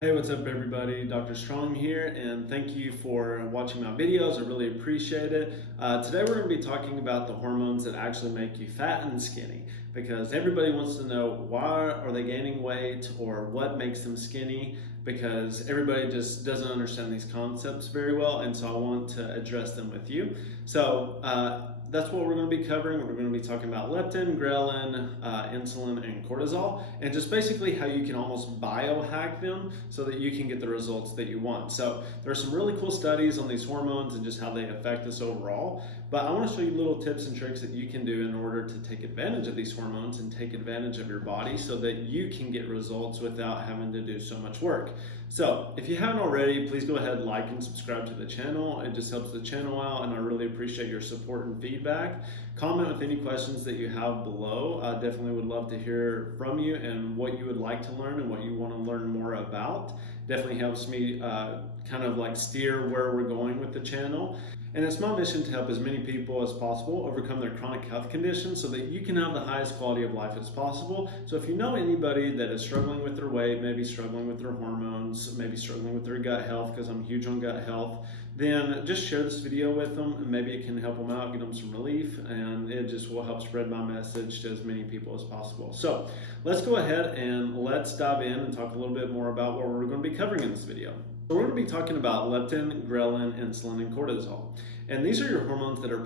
Hey, what's up everybody? Dr. Strong here, and thank you for watching my videos. I really appreciate it. Today we're going to be talking about the hormones that actually make you fat and skinny, because everybody wants to know why are they gaining weight or what makes them skinny, because everybody just doesn't understand these concepts very well, and so I want to address them with you. That's what we're going to be covering. We're going to be talking about leptin, ghrelin, insulin, and cortisol, and just basically how you can almost biohack them so that you can get the results that you want. So there are some really cool studies on these hormones and just how they affect us overall. But I want to show you little tips and tricks that you can do in order to take advantage of these hormones and take advantage of your body so that you can get results without having to do so much work. So if you haven't already, please go ahead, like and subscribe to the channel. It just helps the channel out, and I really appreciate your support and feedback. Comment with any questions that you have below. I definitely would love to hear from you and what you would like to learn and what you want to learn more about. Definitely helps me kind of like steer where we're going with the channel. And it's my mission to help as many people as possible overcome their chronic health conditions so that you can have the highest quality of life as possible. So if you know anybody that is struggling with their weight, maybe struggling with their hormones, maybe struggling with their gut health, because I'm huge on gut health, then just share this video with them and maybe it can help them out, get them some relief, and it just will help spread my message to as many people as possible. So let's go ahead and let's dive in and talk a little bit more about what we're going to be covering in this video. So we're going to be talking about leptin, ghrelin, insulin, and cortisol. And these are your hormones that are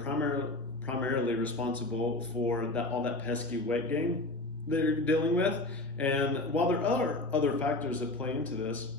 primarily responsible for all that pesky weight gain that you're dealing with. And while there are other factors that play into this,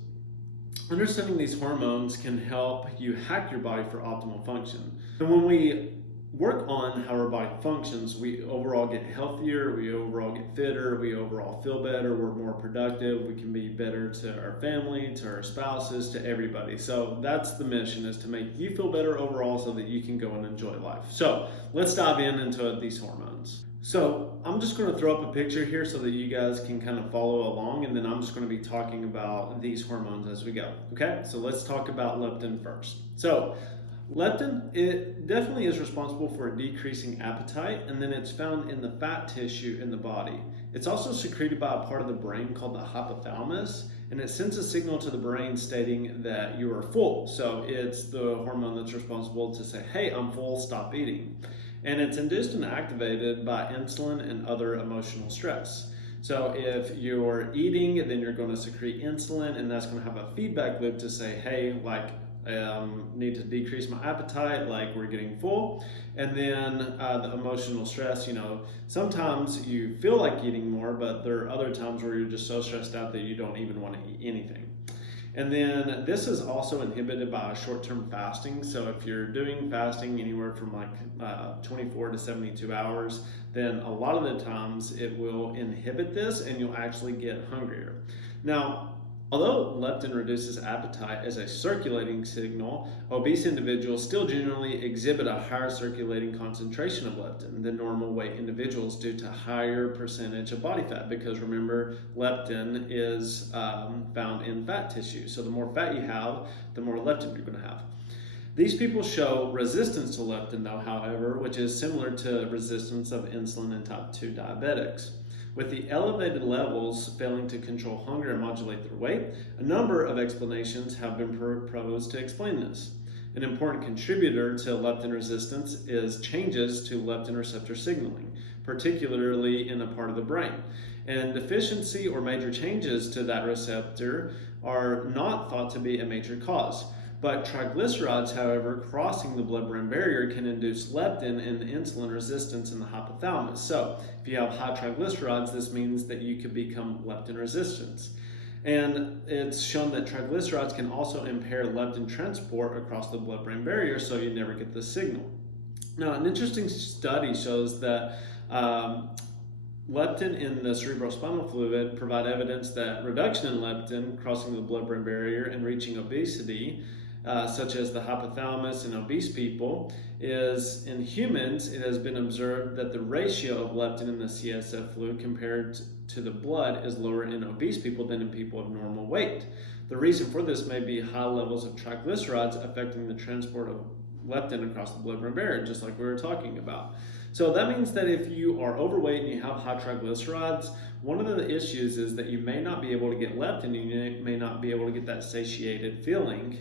understanding these hormones can help you hack your body for optimal function. And when we work on how our body functions, we overall get healthier, we overall get fitter, we overall feel better, we're more productive, we can be better to our family, to our spouses, to everybody. So that's the mission, is to make you feel better overall so that you can go and enjoy life. So let's dive into these hormones. So I'm just going to throw up a picture here so that you guys can kind of follow along, and then I'm just going to be talking about these hormones as we go. Okay, so let's talk about leptin first. So leptin, it definitely is responsible for decreasing appetite, and then it's found in the fat tissue in the body. It's also secreted by a part of the brain called the hypothalamus, and it sends a signal to the brain stating that you are full. So it's the hormone that's responsible to say, hey, I'm full, stop eating. And it's induced and activated by insulin and other emotional stress. So if you're eating, then you're going to secrete insulin, and that's going to have a feedback loop to say, hey, like, need to decrease my appetite, like we're getting full. And then the emotional stress, sometimes you feel like eating more, but there are other times where you're just so stressed out that you don't even want to eat anything. And then this is also inhibited by short-term fasting. So if you're doing fasting anywhere from 24 to 72 hours, then a lot of the times it will inhibit this and you'll actually get hungrier. Now, although leptin reduces appetite as a circulating signal, obese individuals still generally exhibit a higher circulating concentration of leptin than normal weight individuals due to higher percentage of body fat, because remember, leptin is found in fat tissue. So the more fat you have, the more leptin you're going to have. These people show resistance to leptin though, however, which is similar to resistance of insulin in type 2 diabetics. With the elevated levels failing to control hunger and modulate their weight, a number of explanations have been proposed to explain this. An important contributor to leptin resistance is changes to leptin receptor signaling, particularly in a part of the brain. And deficiency or major changes to that receptor are not thought to be a major cause. But triglycerides, however, crossing the blood-brain barrier can induce leptin and insulin resistance in the hypothalamus. So if you have high triglycerides, this means that you could become leptin resistant. And it's shown that triglycerides can also impair leptin transport across the blood-brain barrier, so you never get the signal. Now, an interesting study shows that leptin in the cerebrospinal fluid provide evidence that reduction in leptin crossing the blood-brain barrier and reaching obesity, such as the hypothalamus in obese people, is in humans, it has been observed that the ratio of leptin in the CSF fluid compared to the blood is lower in obese people than in people of normal weight. The reason for this may be high levels of triglycerides affecting the transport of leptin across the blood-brain barrier, just like we were talking about. So that means that if you are overweight and you have high triglycerides, one of the issues is that you may not be able to get leptin, and you may not be able to get that satiated feeling,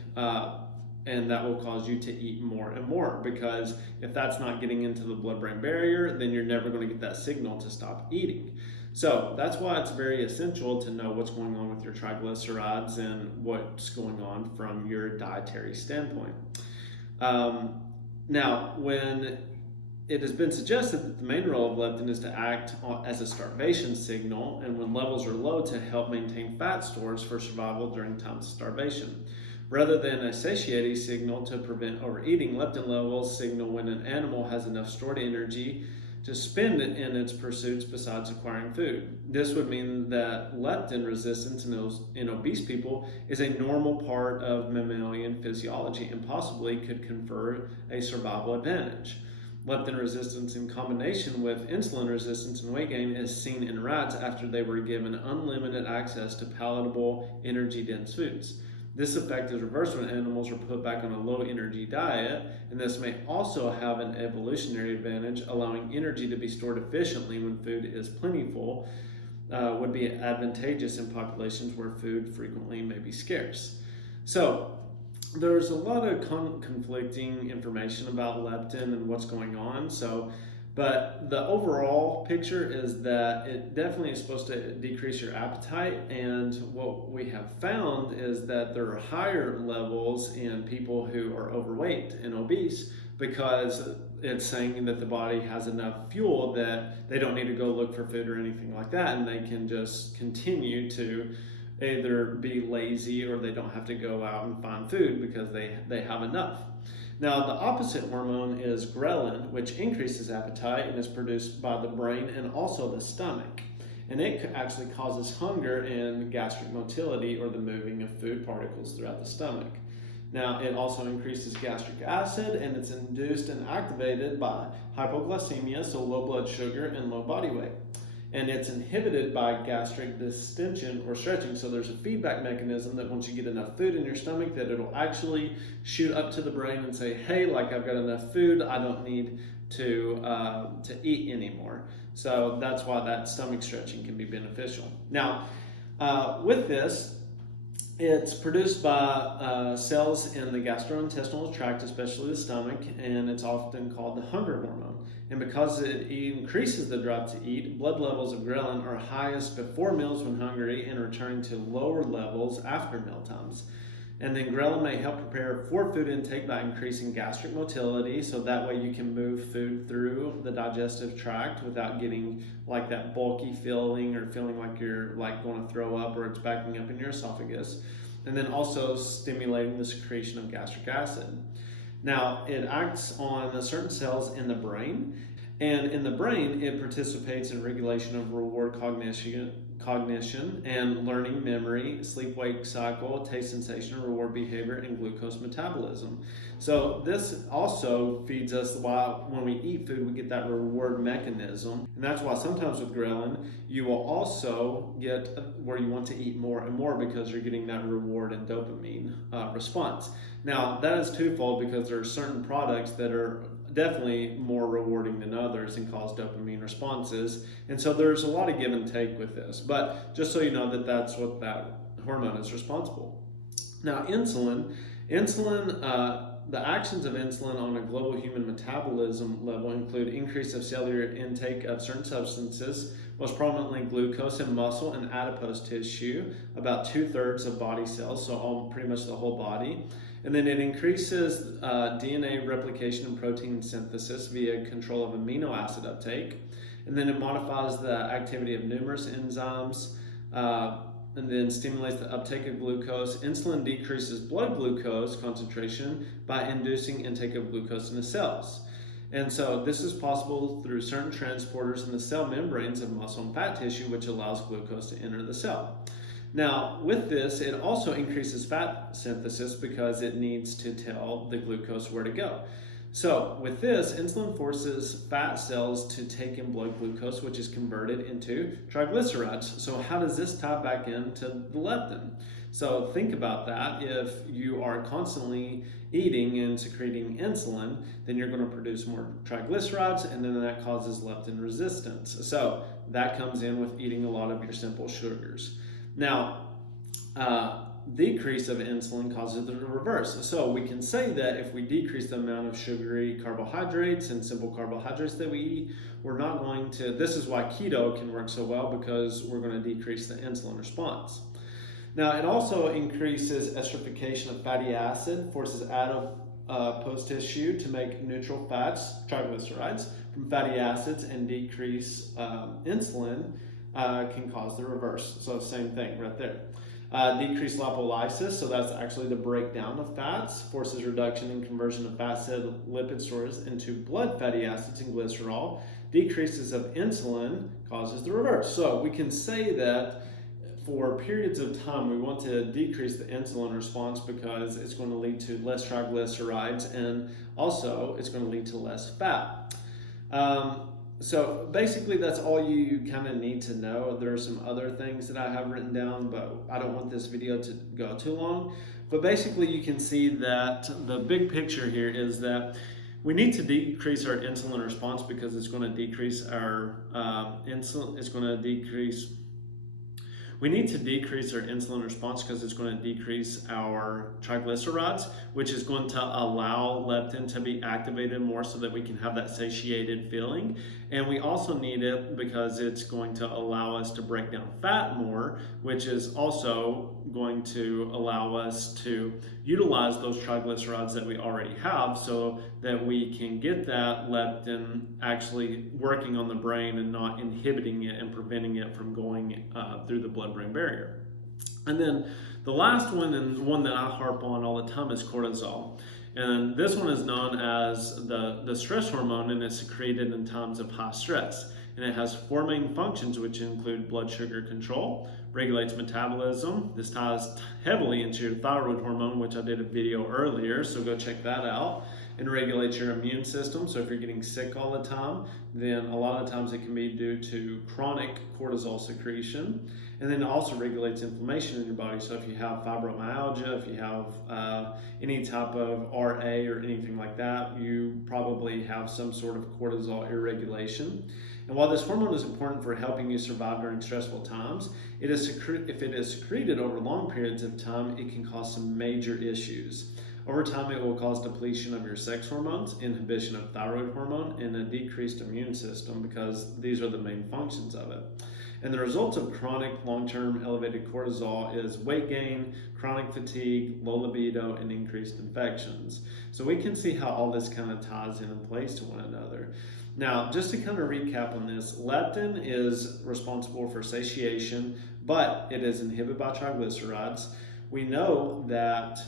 and that will cause you to eat more and more, because if that's not getting into the blood-brain barrier, then you're never going to get that signal to stop eating. So that's why it's very essential to know what's going on with your triglycerides and what's going on from your dietary standpoint. Now, when it has been suggested that the main role of leptin is to act as a starvation signal, and when levels are low, to help maintain fat stores for survival during times of starvation. Rather than a satiety signal to prevent overeating, leptin levels signal when an animal has enough stored energy to spend it in its pursuits besides acquiring food. This would mean that leptin resistance in obese people is a normal part of mammalian physiology and possibly could confer a survival advantage. Leptin resistance in combination with insulin resistance and weight gain is seen in rats after they were given unlimited access to palatable, energy-dense foods. This effect is reversed when animals are put back on a low-energy diet, and this may also have an evolutionary advantage, allowing energy to be stored efficiently when food is plentiful, would be advantageous in populations where food frequently may be scarce. So, there's a lot of conflicting information about leptin and what's going on. But the overall picture is that it definitely is supposed to decrease your appetite. And what we have found is that there are higher levels in people who are overweight and obese, because it's saying that the body has enough fuel that they don't need to go look for food or anything like that. And they can just continue to either be lazy, or they don't have to go out and find food because they have enough. Now, the opposite hormone is ghrelin, which increases appetite and is produced by the brain and also the stomach. And it actually causes hunger and gastric motility, or the moving of food particles throughout the stomach. Now, it also increases gastric acid, and it's induced and activated by hypoglycemia, so low blood sugar and low body weight. And it's inhibited by gastric distension or stretching. So there's a feedback mechanism that once you get enough food in your stomach, that it'll actually shoot up to the brain and say, hey, like, I've got enough food, I don't need to eat anymore. So that's why that stomach stretching can be beneficial. Now, with this, it's produced by cells in the gastrointestinal tract, especially the stomach, and it's often called the hunger hormone. And because it increases the drive to eat, blood levels of ghrelin are highest before meals when hungry and return to lower levels after meal times. And then ghrelin may help prepare for food intake by increasing gastric motility, so that way you can move food through the digestive tract without getting like that bulky feeling, or feeling like you're like going to throw up, or it's backing up in your esophagus. And then also stimulating the secretion of gastric acid. Now, it acts on certain cells in the brain, and in the brain, it participates in regulation of reward cognition and learning, memory, sleep-wake cycle, taste sensation, reward behavior, and glucose metabolism. So this also feeds us why when we eat food, we get that reward mechanism. And that's why sometimes with ghrelin, you will also get where you want to eat more and more, because you're getting that reward and dopamine response. Now, that is twofold, because there are certain products that are definitely more rewarding than others and cause dopamine responses. And so there's a lot of give and take with this. But just so you know that that's what that hormone is responsible. Now, insulin, the actions of insulin on a global human metabolism level include increase of cellular intake of certain substances, most prominently glucose in muscle and adipose tissue, about 2/3 of body cells, so pretty much the whole body. And then it increases DNA replication and protein synthesis via control of amino acid uptake. And then it modifies the activity of numerous enzymes, and then stimulates the uptake of glucose. Insulin decreases blood glucose concentration by inducing intake of glucose in the cells. And so this is possible through certain transporters in the cell membranes of muscle and fat tissue, which allows glucose to enter the cell. Now, with this, it also increases fat synthesis because it needs to tell the glucose where to go. So with this, insulin forces fat cells to take in blood glucose, which is converted into triglycerides. So how does this tie back into the leptin? So think about that. If you are constantly eating and secreting insulin, then you're going to produce more triglycerides, and then that causes leptin resistance. So that comes in with eating a lot of your simple sugars. Now, decrease of insulin causes the reverse. So we can say that if we decrease the amount of sugary carbohydrates and simple carbohydrates that we eat, we're not going to, this is why keto can work so well, because we're going to decrease the insulin response. Now, it also increases esterification of fatty acid, forces adipose tissue to make neutral fats, triglycerides, from fatty acids, and decrease insulin can cause the reverse. So same thing right there. Decrease lipolysis, so that's actually the breakdown of fats, forces reduction in conversion of fat-said lipid stores into blood fatty acids and glycerol. Decreases of insulin causes the reverse. So we can say that for periods of time, we want to decrease the insulin response because it's going to lead to less triglycerides, and also it's going to lead to less fat. So basically that's all you kind of need to know. There are some other things that I have written down, but I don't want this video to go too long. But basically you can see that the big picture here is that we need to decrease our insulin response because it's going to decrease our we need to decrease our insulin response because it's going to decrease our triglycerides, which is going to allow leptin to be activated more so that we can have that satiated feeling. And we also need it because it's going to allow us to break down fat more, which is also going to allow us to utilize those triglycerides that we already have so that we can get that leptin actually working on the brain and not inhibiting it and preventing it from going through the blood-brain barrier. And then the last one, and one that I harp on all the time, is cortisol. And this one is known as the stress hormone, and it's secreted in times of high stress. And it has four main functions, which include blood sugar control, regulates metabolism. This ties heavily into your thyroid hormone, which I did a video earlier, so go check that out. And regulates your immune system. So if you're getting sick all the time, then a lot of times it can be due to chronic cortisol secretion. And then it also regulates inflammation in your body. So if you have fibromyalgia, if you have any type of RA or anything like that, you probably have some sort of cortisol irregulation. And while this hormone is important for helping you survive during stressful times, if it is secreted over long periods of time, it can cause some major issues. Over time, it will cause depletion of your sex hormones, inhibition of thyroid hormone, and a decreased immune system, because these are the main functions of it. And the results of chronic long-term elevated cortisol is weight gain, chronic fatigue, low libido, and increased infections. So we can see how all this kind of ties in place to one another. Now, just to kind of recap on this, leptin is responsible for satiation, but it is inhibited by triglycerides. We know that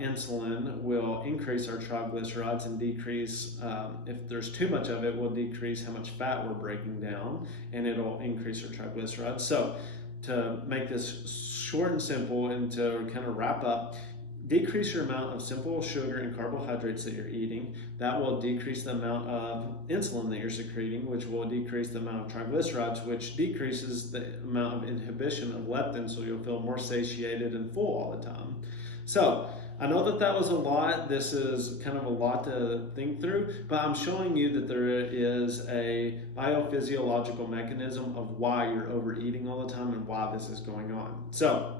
insulin will increase our triglycerides and decrease, if there's too much of it, will decrease how much fat we're breaking down, and it'll increase our triglycerides. So to make this short and simple and to kind of wrap up, decrease your amount of simple sugar and carbohydrates that you're eating. That will decrease the amount of insulin that you're secreting, which will decrease the amount of triglycerides, which decreases the amount of inhibition of leptin, so you'll feel more satiated and full all the time. So I know that that was a lot. This is kind of a lot to think through, but I'm showing you that there is a biophysiological mechanism of why you're overeating all the time and why this is going on. So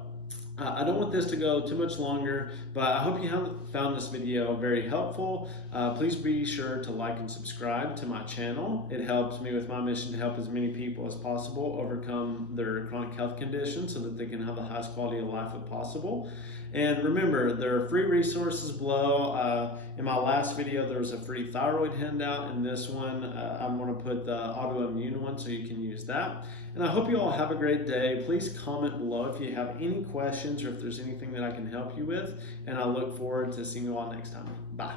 I don't want this to go too much longer, but I hope you have found this video very helpful. Please be sure to like and subscribe to my channel. It helps me with my mission to help as many people as possible overcome their chronic health conditions so that they can have the highest quality of life as possible. And remember, there are free resources below. In my last video, there was a free thyroid handout. In this one, I'm going to put the autoimmune one so you can use that. And I hope you all have a great day. Please comment below if you have any questions or if there's anything that I can help you with. And I look forward to seeing you all next time. Bye.